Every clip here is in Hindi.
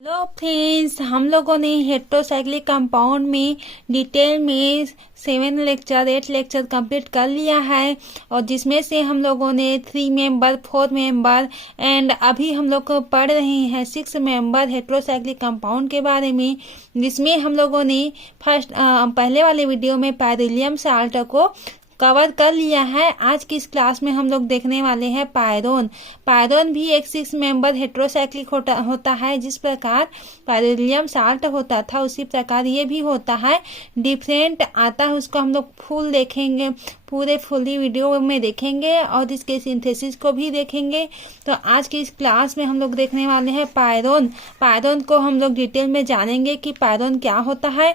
हेलो फ्रेंड्स, हम लोगों ने हेट्रोसाइक्लिक कंपाउंड में डिटेल में 8 लेक्चर कंप्लीट कर लिया है और जिसमें से हम लोगों ने 3 मेंबर 4 मेंबर एंड अभी हम लोग पढ़ रहे हैं 6 मेंबर हेट्रोसाइक्लिक कंपाउंड के बारे में, जिसमें हम लोगों ने पहले वाले वीडियो में पायरिलियम साल्ट को कवर कर लिया है। आज की इस क्लास में हम लोग देखने वाले हैं पायरोन। पायरोन भी एक 6 मेंबर हेट्रोसाइक्लिक होता है। जिस प्रकार पायरिलियम साल्ट होता था उसी प्रकार ये भी होता है। डिफरेंट आता है, उसको हम लोग फुल देखेंगे, पूरे फुली वीडियो में देखेंगे और इसके सिंथेसिस को भी देखेंगे। तो आज की इस क्लास में हम लोग देखने वाले हैं पायरोन। पायरोन को हम लोग डिटेल में जानेंगे कि पायरोन क्या होता है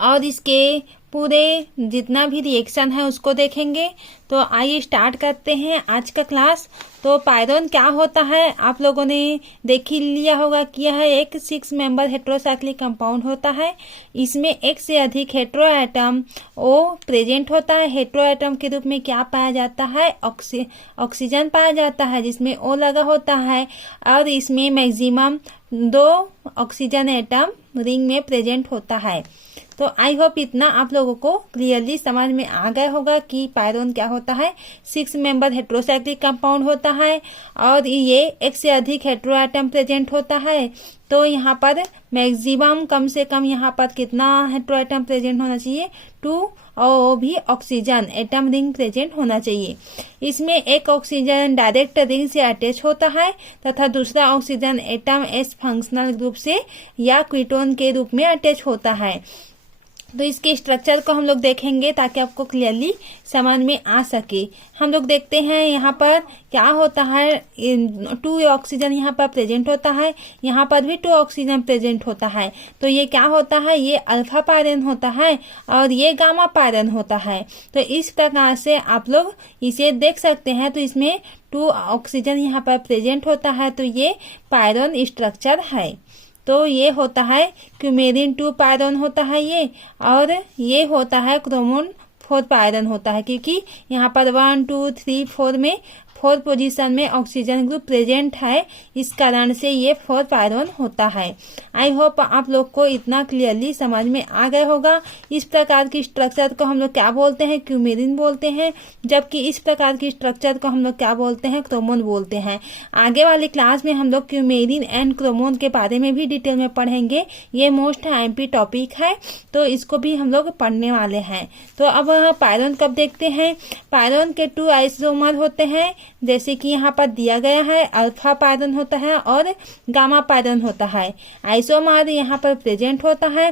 और इसके पूरे जितना भी रिएक्शन है उसको देखेंगे। तो आइए स्टार्ट करते हैं आज का क्लास। तो पायरोन क्या होता है आप लोगों ने देख ही लिया होगा कि यह एक 6 मेंबर हेट्रोसाइक्लिक कंपाउंड होता है। इसमें एक से अधिक हेट्रो एटम ओ प्रेजेंट होता है। हेट्रो एटम के रूप में क्या पाया जाता है? ऑक्सीजन पाया जाता है जिसमें ओ लगा होता है और इसमें मैक्सिमम 2 ऑक्सीजन एटम रिंग में प्रेजेंट होता है। तो आई होप इतना आप लोगों को क्लियरली समझ में आ गया होगा कि पायरोन क्या होता है। 6 मेंबर हेट्रोसाइक्लिक कंपाउंड होता है और ये एक से अधिक हेट्रो एटम प्रेजेंट होता है। तो यहाँ पर मैक्सिमम कम से कम यहाँ पर कितना हेट्रो एटम प्रेजेंट होना चाहिए? 2 और वो भी ऑक्सीजन एटम रिंग प्रेजेंट होना चाहिए। इसमें एक ऑक्सीजन डायरेक्ट रिंग से अटैच होता है तथा दूसरा oxygen atom S functional group से या कीटोन के रूप में अटैच होता है। तो इसके स्ट्रक्चर को हम लोग देखेंगे ताकि आपको क्लियरली समझ में आ सके। हम लोग देखते हैं यहाँ पर क्या होता है। 2 ऑक्सीजन यहाँ पर प्रेजेंट होता है, यहाँ पर भी 2 ऑक्सीजन प्रेजेंट होता है। तो ये क्या होता है? ये अल्फा पायरन होता है और ये गामा पायरन होता है। तो इस प्रकार से आप लोग इसे देख सकते हैं। तो इसमें 2 ऑक्सीजन यहाँ पर प्रेजेंट होता है, तो ये पायरन स्ट्रक्चर है। तो ये होता है क्यूमेरिन 2 पायरन होता है ये, और ये होता है क्रोमोन 4 पायरन होता है, क्योंकि यहाँ पर 1 2 3 4 में 4 पोजीशन में ऑक्सीजन ग्रुप प्रेजेंट है। इस कारण से ये 4 पायरन होता है। आई होप आप लोग को इतना क्लियरली समझ में आ गया होगा। इस प्रकार की स्ट्रक्चर को हम लोग क्या बोलते हैं? क्यूमेरिन बोलते हैं, जबकि इस प्रकार की स्ट्रक्चर को हम लोग क्या बोलते हैं? क्रोमोन बोलते हैं। आगे वाली क्लास में हम लोग क्यूमेरिन एंड क्रोमोन के बारे में भी डिटेल में पढ़ेंगे। ये मोस्ट आईएमपी टॉपिक है, तो इसको भी हम लोग पढ़ने वाले हैं। तो अब पायरन कब देखते हैं? पायरन के 2 आइसोमर होते हैं, जैसे कि यहाँ पर दिया गया है। अल्फा पायरन होता है और गामा पायरन होता है। आइसोमर यहाँ पर प्रेजेंट होता है,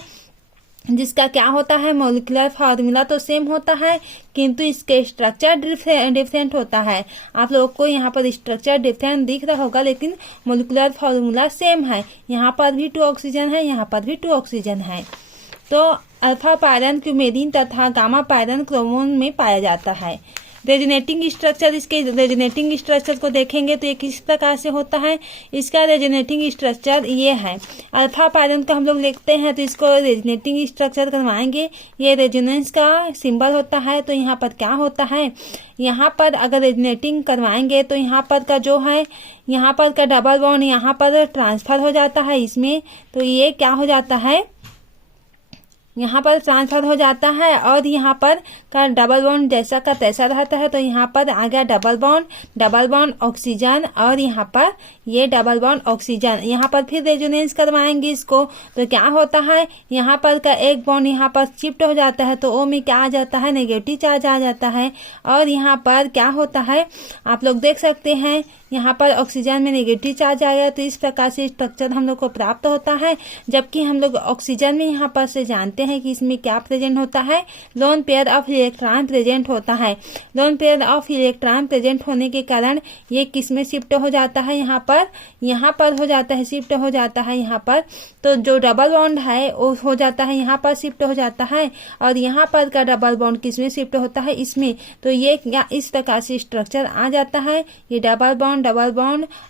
जिसका क्या होता है? मॉलिक्यूलर फार्मूला तो सेम होता है किंतु इसके स्ट्रक्चर डिफरेंट होता है। आप लोगों को यहाँ पर स्ट्रक्चर डिफरेंट दिख रहा होगा, लेकिन मॉलिक्यूलर फार्मूला सेम है। यहाँ पर भी 2 ऑक्सीजन है, यहाँ पर भी 2 ऑक्सीजन है। तो अल्फा पायरन क्यूमेरिन तथा गामा पायरन क्रोमोन में पाया जाता है। रेजोनेटिंग स्ट्रक्चर, इसके रेजोनेटिंग स्ट्रक्चर को देखेंगे तो ये किस प्रकार से होता है। इसका रेजोनेटिंग स्ट्रक्चर ये है। अल्फा पायरन को हम लोग लिखते हैं तो इसको रेजोनेटिंग स्ट्रक्चर करवाएंगे। ये रेजोनेंस का सिंबल होता है। तो यहाँ पर क्या होता है? यहाँ पर अगर रेजोनेटिंग करवाएंगे तो यहाँ पर का जो है, यहाँ पर का डबल बॉन्ड यहाँ पर ट्रांसफर हो जाता है इसमें। तो ये क्या हो जाता है? यहाँ पर ट्रांसफर हो जाता है और यहाँ पर का डबल बॉन्ड जैसा का तैसा रहता है। तो यहाँ पर आ गया डबल बॉन्ड ऑक्सीजन और यहाँ पर ये डबल बॉन्ड ऑक्सीजन। यहाँ पर फिर रेजोनेंस करवाएंगे इसको तो क्या होता है? यहाँ पर का एक बॉन्ड यहाँ पर शिफ्ट हो जाता है, तो ओ में क्या आ जाता है? नेगेटिव चार्ज आ जाता है। और यहाँ पर क्या होता है आप लोग देख सकते हैं, यहाँ पर ऑक्सीजन में नेगेटिव चार्ज आया। तो इस प्रकार से स्ट्रक्चर हम लोग को प्राप्त होता है। जबकि हम लोग ऑक्सीजन में यहाँ पर से जानते हैं कि इसमें क्या प्रेजेंट होता है? Lone pair of electron present होता है। Lone pair of electron present होने के कारण ये किस में शिफ्ट हो जाता है? यहाँ पर हो जाता है, शिफ्ट हो जाता है यहाँ पर। तो जो डबल बॉन्ड है वो हो जाता है यहाँ पर शिफ्ट हो जाता है, और यहाँ पर का डबल बॉन्ड किस में शिफ्ट होता है? इसमें। तो ये इस प्रकार से स्ट्रक्चर आ जाता है। ये डबल बॉन्ड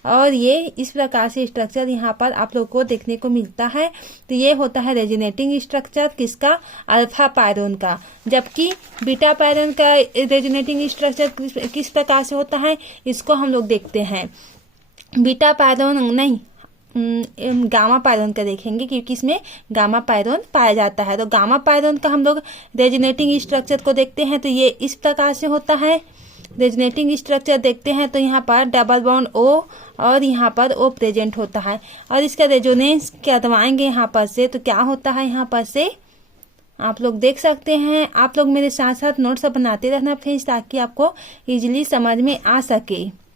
और ये इस प्रकार से स्ट्रक्चर यहाँ पर आप लोग को देखने को मिलता है। तो ये होता है रेजोनेटिंग स्ट्रक्चर किसका? अल्फा पायरन का। जबकि बीटा पायरन का रेजोनेटिंग स्ट्रक्चर किस प्रकार से होता है, इसको हम लोग देखते हैं। बीटा पायरन नहीं, गामा पायरोन का देखेंगे, क्योंकि इसमें गामा पायरोन पाया जाता है। तो गामा पायरोन का हम लोग रेजोनेटिंग स्ट्रक्चर को देखते हैं तो ये इस प्रकार से होता है। रेजोनेटिंग स्ट्रक्चर देखते हैं तो यहाँ पर डबल बॉन्ड O और यहाँ पर O प्रेजेंट होता है, और इसका रेजोनेंस करवाएंगे यहाँ पर से तो क्या होता है, यहाँ पर से आप लोग देख सकते हैं। आप लोग मेरे साथ साथ नोट्स बनाते रहना फ्रेंड्स, ताकि आपको इजीली समझ में आ सके।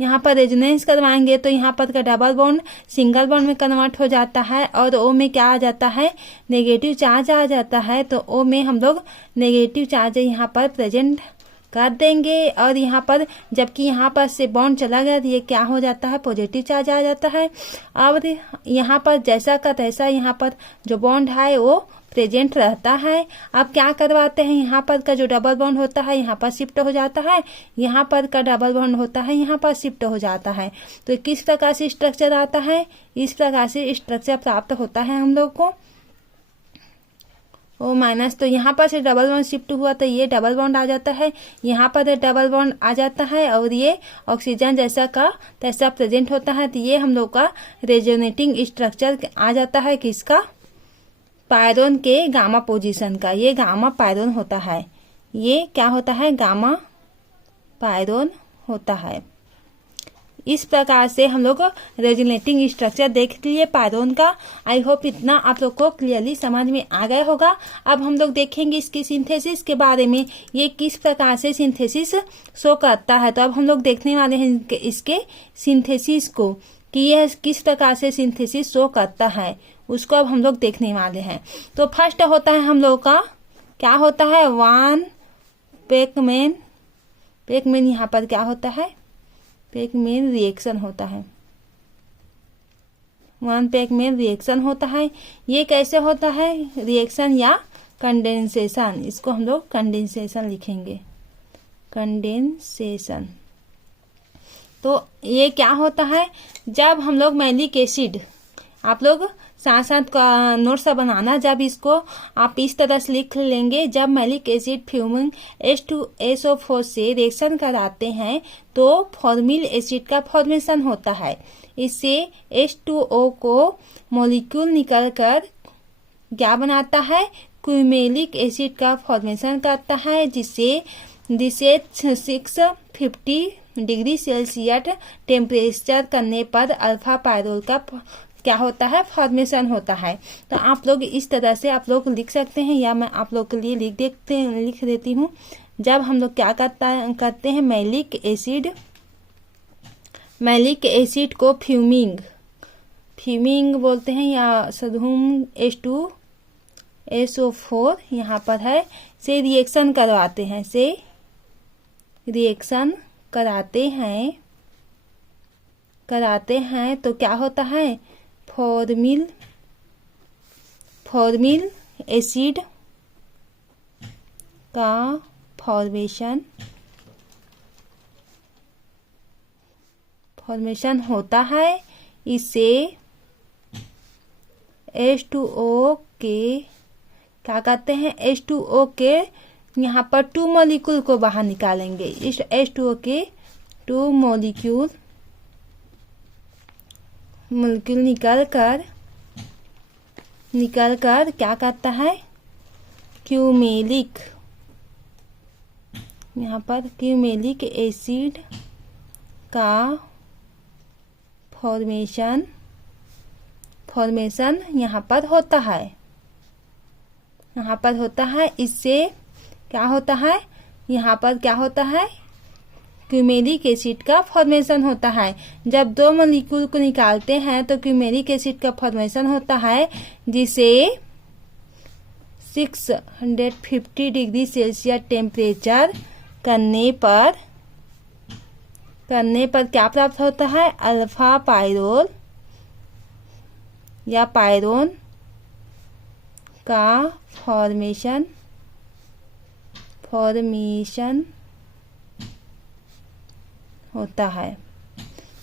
यहाँ पर रेजोनेंस करवाएंगे तो यहाँ पर का डबल बॉन्ड सिंगल बॉन्ड में कन्वर्ट हो जाता है, और O में क्या आ जाता है, नेगेटिव चार्ज आ जाता है। तो O में हम लोग नेगेटिव चार्ज यहाँ पर प्रेजेंट कर देंगे, और यहाँ पर जबकि यहाँ पर से बॉन्ड चला गया तो ये क्या हो जाता है, पॉजिटिव चार्ज आ जाता है। अब यहाँ पर जैसा का तैसा यहाँ पर जो बॉन्ड है वो प्रेजेंट रहता है। अब क्या करवाते हैं, यहाँ पर का जो डबल बॉन्ड होता है यहाँ पर शिफ्ट हो जाता है, यहाँ पर का डबल बॉन्ड होता है यहाँ पर शिफ्ट हो जाता है। तो किस प्रकार से स्ट्रक्चर आता है, इस प्रकार से स्ट्रक्चर प्राप्त होता है हम लोग को। O माइनस, तो यहाँ पर से डबल बॉन्ड शिफ्ट हुआ तो ये डबल बॉन्ड आ जाता है, यहाँ पर डबल बॉन्ड आ जाता है, और ये ऑक्सीजन जैसा का तैसा प्रेजेंट होता है। तो ये हम लोग का रेजोनेटिंग स्ट्रक्चर आ जाता है किसका, पायरोन के गामा पोजीशन का। ये गामा पायरोन होता है, ये क्या होता है, गामा पायरोन होता है। इस प्रकार से हम लोग रेजोनेटिंग स्ट्रक्चर देख लिए पायरोन का। आई होप इतना आप लोग को क्लियरली समझ में आ गया होगा। अब हम लोग देखेंगे इसकी सिंथेसिस के बारे में, ये किस प्रकार से सिंथेसिस शो करता है। तो अब हम लोग देखने वाले हैं इसके सिंथेसिस को, कि यह किस प्रकार से सिंथेसिस शो करता है, उसको अब हम लोग देखने वाले हैं। तो फर्स्ट होता है हम लोग का, क्या होता है, वान पेकमैन। पेकमैन यहाँ पर क्या होता है, पेकमैन रिएक्शन होता है, वान पेकमैन रिएक्शन होता है। ये कैसे होता है, रिएक्शन या कंडेंसेशन, इसको हम लोग कंडेंसेशन लिखेंगे, कंडेंसेशन। तो ये क्या होता है, जब हम लोग मैलिक एसिड, आप लोग साथ साथ नोट्स बनाना, जब इसको आप इस तरह से लिख लेंगे, जब मैलिक एसिड फ्यूमिंग H2SO4 से रिएक्शन कराते हैं तो फॉर्मिल एसिड का फॉर्मेशन होता है। इससे H2O को मॉलिक्यूल निकलकर क्या बनाता है, क्यूमेलिक एसिड का फॉर्मेशन करता है, जिससे 650 डिग्री सेल्सियस टेम्परेचर करने पर अल्फा पायरोल का क्या होता है, फॉर्मेशन होता है। तो आप लोग इस तरह से आप लोग लिख सकते हैं, या मैं आप लोग के लिए लिख देती हूँ। जब हम लोग क्या करते हैं, मैलिक एसिड को फ्यूमिंग बोलते हैं, या सधूम H2SO4 यहाँ पर है, से रिएक्शन करवाते हैं, कराते हैं तो क्या होता है, फॉर्मिल एसिड का फॉर्मेशन होता है। इससे H2O के क्या कहते हैं, H2O के यहाँ पर 2 मॉलिक्यूल को बाहर निकालेंगे। इस H2O के 2 मॉलिक्यूल निकल कर क्या करता है, क्यूमेलिक, यहाँ पर क्यूमेलिक एसिड का फॉर्मेशन यहाँ पर होता है। इससे क्या होता है, यहाँ पर क्या होता है, क्यूमेलिक एसिड का फॉर्मेशन होता है। जब 2 मॉलिक्यूल को निकालते हैं तो क्यूमेलिक एसिड का फॉर्मेशन होता है, जिसे 650 डिग्री सेल्सियस टेम्परेचर करने पर क्या प्राप्त होता है, अल्फा पायरोल या पायरोन का फॉर्मेशन होता है।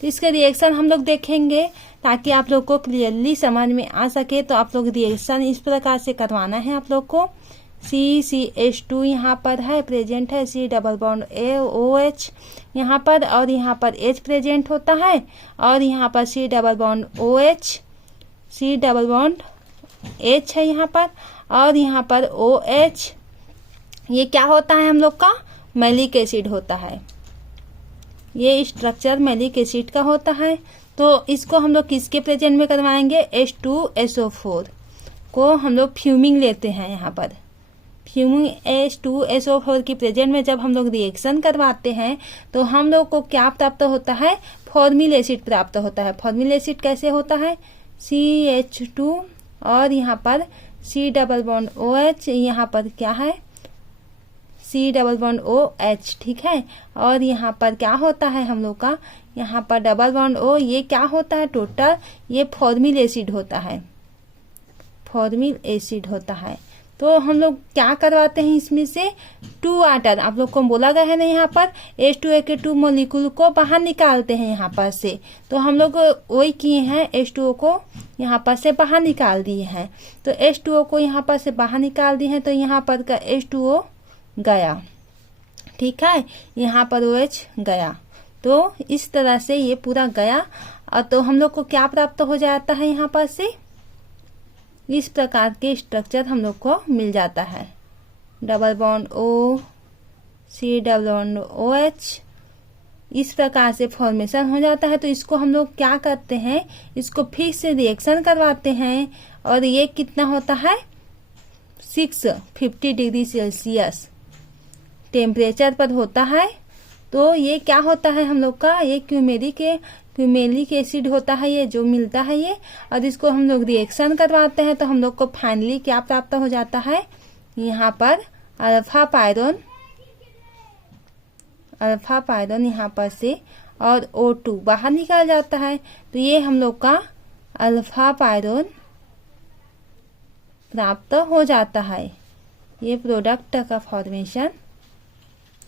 तो इसका रिएक्शन हम लोग देखेंगे ताकि आप लोग को क्लियरली समझ में आ सके। तो आप लोग रिएक्शन इस प्रकार से करवाना है आप लोग को। CCH2 यहाँ पर है प्रेजेंट है, C डबल बॉन्ड OH यहाँ पर, और यहाँ पर H प्रेजेंट होता है, और यहाँ पर C double bond OH, C double bond H है यहाँ पर, और यहाँ पर OH। ये क्या होता है हम लोग का? मैलिक एसिड होता है। ये स्ट्रक्चर मैलिक एसिड का होता है। तो इसको हम लोग किसके प्रेजेंट में करवाएंगे? H2SO4 को हम लोग फ्यूमिंग लेते हैं। यहाँ पर फ्यूमिंग H2SO4 की प्रेजेंट में जब हम लोग रिएक्शन करवाते हैं तो हम लोग को क्या प्राप्त होता है? फॉर्मिल एसिड प्राप्त होता है। फॉर्मिल एसिड कैसे होता है? CH2 और यहाँ पर C डबल बॉन्ड OH, यहाँ पर क्या है? C डबल बॉन्ड OH, ठीक है। और यहाँ पर क्या होता है हम लोग का? यहाँ पर डबल बॉन्ड O, ये क्या होता है टोटल? ये फॉर्मिल एसिड होता है, फॉर्मिल एसिड होता है। तो हम लोग क्या करवाते हैं इसमें से? 2 वाटर, आप लोग को बोला गया है ना यहाँ पर H2O के 2 मॉलिक्यूल को बाहर निकालते हैं यहाँ पर से। तो हम लोग वही किए हैं, H2O को यहाँ पर से बाहर निकाल दिए हैं। तो H2O को यहाँ पर से बाहर निकाल दिए हैं, तो यहाँ पर का H2O गया, ठीक है, यहाँ पर OH गया। तो इस तरह से ये पूरा गया, और तो हम लोग को क्या प्राप्त हो जाता है? यहाँ पर से इस प्रकार के स्ट्रक्चर हम लोग को मिल जाता है। Double bond O, C double bond OH, इस प्रकार से फॉर्मेशन हो जाता है। तो इसको हम लोग क्या करते हैं? इसको फिर से रिएक्शन करवाते हैं, और ये कितना होता है? 650 डिग्री सेल्सियस टेम्परेचर पर होता है। तो ये क्या होता है हम लोग का? ये क्यूमेलिक एसिड होता है, ये जो मिलता है ये। और इसको हम लोग रिएक्शन करवाते हैं तो हम लोग को फाइनली क्या प्राप्त हो जाता है? यहाँ पर अल्फा पायरोन यहाँ पर से, और O2 बाहर निकल जाता है। तो ये हम लोग का अल्फा पायरोन प्राप्त हो जाता है। ये प्रोडक्ट का फॉर्मेशन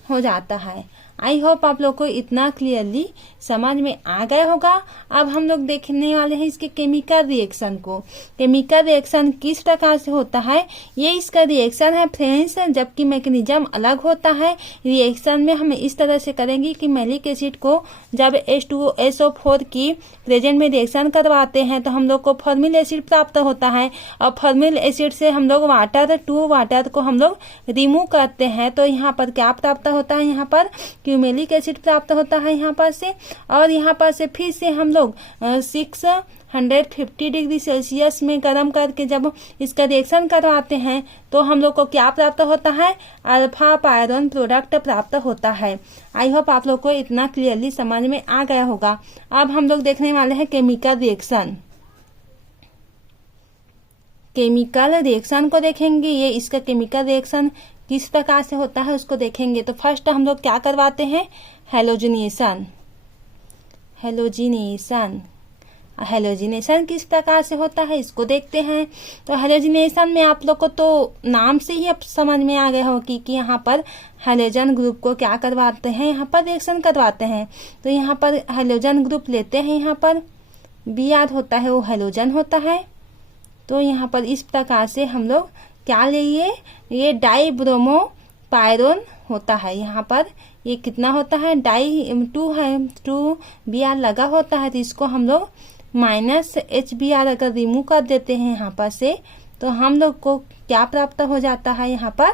हो जाता है। आई होप आप लोग को इतना क्लियरली समझ में आ गया होगा। अब हम लोग देखने वाले हैं इसके केमिकल रिएक्शन को। केमिकल रिएक्शन किस प्रकार से होता है, ये इसका रिएक्शन है फ्रेंड्स, जबकि मैकेनिज्म अलग होता है। रिएक्शन में हम इस तरह से करेंगे कि मैलिक एसिड को जब H2SO4 की प्रेजेंट में रिएक्शन करवाते हैं तो हम लोग को फॉर्मिल एसिड प्राप्त होता है, और फॉर्मिल एसिड से हम लोग टू वाटर को हम लोग रिमूव करते हैं। तो यहाँ पर क्या प्राप्त होता है? यहाँ पर क्यूमेलिक एसिड प्राप्त होता है यहाँ पर से, और यहाँ पर से फिर से हम लोग 650 डिग्री सेल्सियस में गर्म करके जब इसका रिएक्शन करवाते हैं तो हम लोग को क्या प्राप्त होता है? अल्फा पायरोन प्रोडक्ट प्राप्त होता है। आई होप आप लोग को इतना क्लियरली समझ में आ गया होगा। अब हम लोग देखने वाले हैं केमिकल रिएक्शन। केमिकल रिएक्शन को देखेंगे, ये इसका केमिकल रिएक्शन किस प्रकार से होता है उसको देखेंगे। तो फर्स्ट हम लोग क्या करवाते हैं? हेलोजिनेशन। हेलोजिनेशन किस प्रकार से होता है इसको देखते हैं। तो हेलोजिनेशन में आप लोग को तो नाम से ही अब समझ में आ गया हो कि यहाँ पर हेलोजन ग्रुप को क्या करवाते हैं? यहाँ पर रिएक्शन करवाते हैं। तो यहाँ पर हेलोजन ग्रुप लेते हैं, यहाँ पर Br होता है वो हेलोजन होता है। तो यहाँ पर इस प्रकार से हम लोग क्या लिए? ये डाईब्रोमो पायरोन होता है। यहाँ पर ये कितना होता है? 2 Br लगा होता है। तो इसको हम लोग -HBr अगर रिमूव कर देते हैं यहाँ पर से, तो हम लोग को क्या प्राप्त हो जाता है? यहाँ पर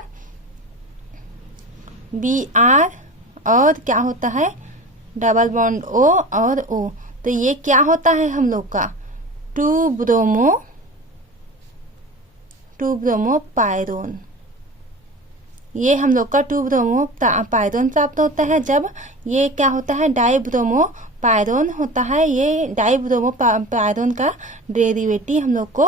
Br और क्या होता है? डबल बॉन्ड O और O। तो ये क्या होता है हम लोग का? 2 ब्रोमो पायरोन। ये हम लोग का 2 ब्रोमो पायरोन प्राप्त होता है जब ये क्या होता है? डाईब्रोमो पायरोन होता है। ये डाईब्रोमो पायरोन का डेरिवेटिव हम लोग को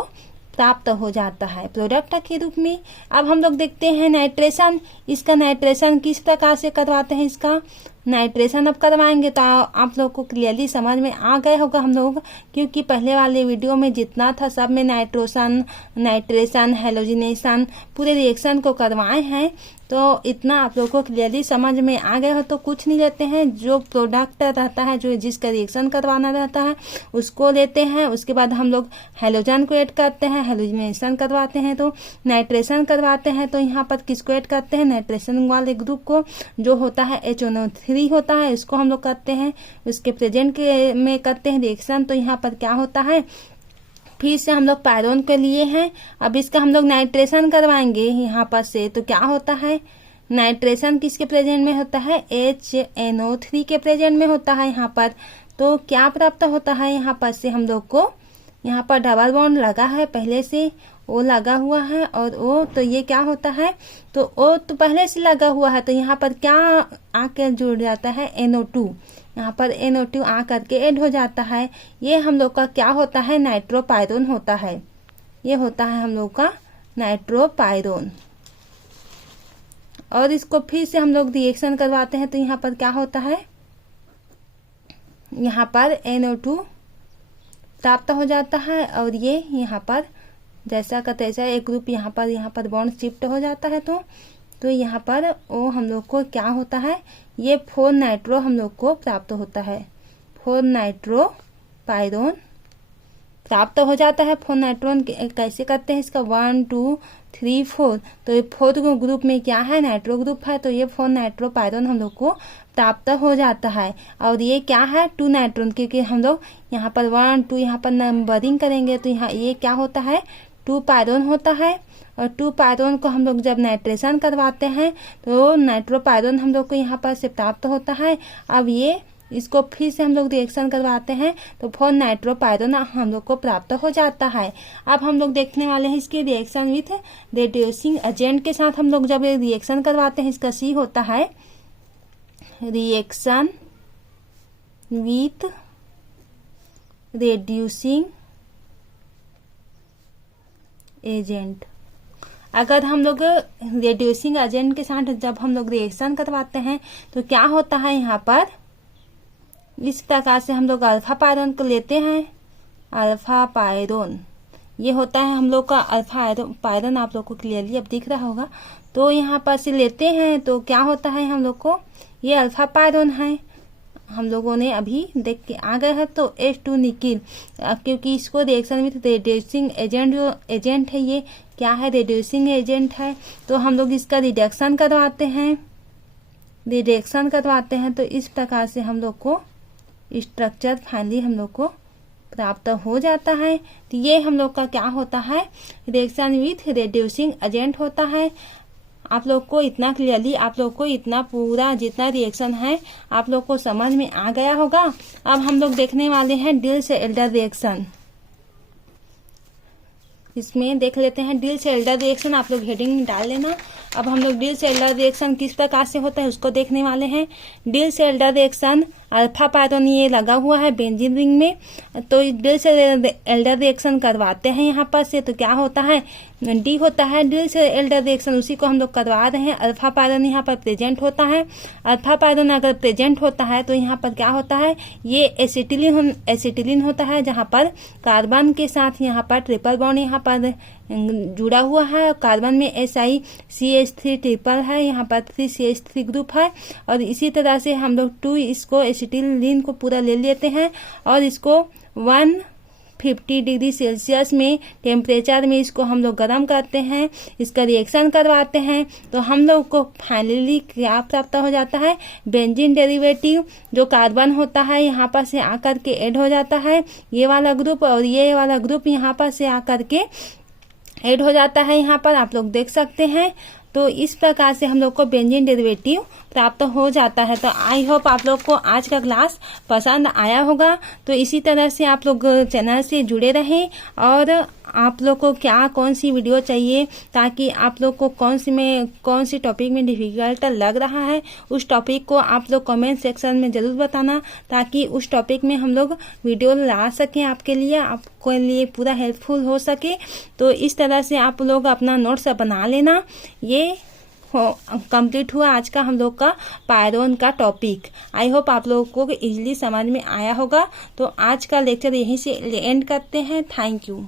प्राप्त हो जाता है प्रोडक्ट के रूप में। अब हम लोग देखते हैं नाइट्रेशन। इसका नाइट्रेशन किस प्रकार से करवाते हैं? इसका नाइट्रेशन अब करवाएंगे तो आप लोग को क्लियरली समझ में आ गए होगा हम लोग, क्योंकि पहले वाले वीडियो में जितना था सब में नाइट्रेशन हेलोजिनेशन पूरे रिएक्शन को करवाए हैं, तो इतना आप लोग को क्लियरली समझ में आ गए हो। तो कुछ नहीं लेते हैं, जो प्रोडक्ट रहता है जो जिसका रिएक्शन करवाना रहता है उसको लेते हैं, उसके बाद हम लोग हेलोजन को ऐड करते हैं, हेलोजिनेशन करवाते हैं, तो नाइट्रेशन करवाते हैं। तो यहाँ पर किसको ऐड करते हैं, नाइट्रेशन वाले ग्रुप को जो होता है HNO3 होता है, इसको हम लोग करते हैं, उसके प्रेजेंट में करते हैं रिएक्शन। तो यहाँ पर क्या होता है, फिर से हम लोग पायरोन के लिए हैं, अब इसका हम लोग नाइट्रेशन करवाएंगे यहाँ पर से। तो क्या होता है, नाइट्रेशन किसके प्रेजेंट में होता है, HNO3 के प्रेजेंट में होता है यहाँ पर। तो क्या प्राप्त होता है यहाँ पर से, हम लोग को यहाँ पर डबल बॉन्ड लगा है पहले से, ओ लगा हुआ है और ओ, तो ये क्या होता है, तो ओ तो पहले से लगा हुआ है, तो यहाँ पर क्या आकर जुड़ जाता है, NO2, यहाँ पर NO2 आ करके ऐड हो जाता है। ये हम लोग का क्या होता है, नाइट्रोपायरोन होता है, ये होता है हम लोग का नाइट्रोपायरोन। और इसको फिर से हम लोग रिएक्शन करवाते हैं, तो यहाँ पर क्या होता है, यहाँ पर NO2 प्राप्त हो जाता है और ये यहाँ पर जैसा का तैसा एक ग्रुप यहाँ पर बॉन्ड शिफ्ट हो जाता है। तो यहाँ पर वो हम लोग को क्या होता है, ये 4 नाइट्रो हम लोग को प्राप्त होता है, 4 नाइट्रोपायरोन प्राप्त हो जाता है। 4 नाइट्रोन कैसे करते हैं, इसका 1 2 3 4, तो ये 4 ग्रुप में क्या है, नाइट्रो ग्रुप है, तो ये 4 नाइट्रोपायरोन हम लोग को प्राप्त हो जाता है। और ये क्या है, 2 नाइट्रोन, क्योंकि हम लोग यहाँ पर 1 2 यहाँ पर नंबरिंग करेंगे, तो यहाँ ये क्या होता है, 2 पायरोन होता है। और 2 पायरोन को हम लोग जब नाइट्रेशन करवाते हैं तो नाइट्रोपायरोन हम लोग को यहाँ पर से प्राप्त होता है। अब ये इसको फिर से हम लोग रिएक्शन करवाते हैं तो 4 नाइट्रोपायरोन हम लोग को प्राप्त हो जाता है। अब हम लोग देखने वाले हैं इसके रिएक्शन विथ रिड्यूसिंग एजेंट के साथ। हम लोग जब रिएक्शन करवाते हैं, इसका C होता है रिएक्शन विथ रिड्यूसिंग एजेंट। अगर हम लोग रिड्यूसिंग एजेंट के साथ जब हम लोग रिएक्शन करवाते हैं तो क्या होता है, यहाँ पर इस प्रकार से हम लोग अल्फा पायरोन को लेते हैं, अल्फा पायरोन ये होता है हम लोग का अल्फा पायरोन, आप लोग को क्लियरली अब दिख रहा होगा। तो यहाँ पर से लेते हैं तो क्या होता है, हम लोग को ये अल्फा पायरोन है, हम लोगों ने अभी देख के आ गए हैं। तो H2 निकिल, क्योंकि इसको रिएक्शन विथ रिड्यूसिंग एजेंट, जो एजेंट है ये क्या है, रिड्यूसिंग एजेंट है, तो हम लोग इसका रिडक्शन करवाते हैं, रिडक्शन करवाते हैं। तो इस प्रकार से हम लोग को स्ट्रक्चर फाइनली हम लोग को प्राप्त हो जाता है। तो ये हम लोग का क्या होता है, रिएक्शन विथ रिड्यूसिंग एजेंट होता है। आप लोग को इतना क्लियरली, आप लोग को इतना पूरा जितना रिएक्शन है आप लोग को समझ में आ गया होगा। अब हम लोग देखने वाले हैं डिल्स एल्डर रिएक्शन। इसमें देख लेते हैं डिल्स एल्डर रिएक्शन, आप लोग हेडिंग में डाल लेना। अब हम लोग डिल्स एल्डर रिएक्शन किस प्रकार से होता है उसको देखने वाले हैं। Deals Elder reaction alpha pyrone ये लगा हुआ है बेंजीन रिंग में, तो डिल्स एल्डर रिएक्शन करवाते हैं यहाँ पर से। तो क्या होता है, डी होता है डिल्स एल्डर रिएक्शन, उसी को हम लोग करवा रहे हैं। अल्फा पायरोन यहाँ पर प्रेजेंट होता है, अल्फा पायरोन अगर प्रेजेंट होता है तो यहाँ पर क्या होता है, ये एसिटिलीन होता है, जहाँ पर कार्बन के साथ यहाँ पर ट्रिपल बॉन्ड यहाँ पर जुड़ा हुआ है। कार्बन में SiCH3 ट्रिपल है, यहाँ पर 3CH3 ग्रुप है। और इसी तरह से हम लोग 2 इसको एसिटिलीन को पूरा ले लेते हैं और इसको 150 डिग्री सेल्सियस में टेम्परेचर में इसको हम लोग गर्म करते हैं, इसका रिएक्शन करवाते हैं। तो हम लोग को फाइनली क्या प्राप्त हो जाता है, बेंजीन डेरिवेटिव जो कार्बन होता है यहाँ पर से आकर के ऐड हो जाता है, ये वाला ग्रुप और ये वाला ग्रुप यहाँ पर से आकर के ऐड हो जाता है, यहाँ पर आप लोग देख सकते हैं। तो इस प्रकार से हम लोग को बेंजीन डेरिवेटिव प्राप्त हो जाता है। तो आई होप आप लोग को आज का क्लास पसंद आया होगा। तो इसी तरह से आप लोग चैनल से जुड़े रहें और आप लोग को क्या कौन सी वीडियो चाहिए, ताकि आप लोग को कौन सी टॉपिक में डिफिकल्ट लग रहा है उस टॉपिक को आप लोग कमेंट सेक्शन में जरूर बताना, ताकि उस टॉपिक में हम लोग वीडियो ला सकें, आपके लिए आपको लिए पूरा हेल्पफुल हो सके। तो इस तरह से आप लोग अपना नोट्स बना लेना। ये कंप्लीट हुआ आज का हम लोग का पायरोन का टॉपिक। आई होप आप लोगों को इजीली समझ में आया होगा। तो आज का लेक्चर यहीं से एंड करते हैं। Thank you.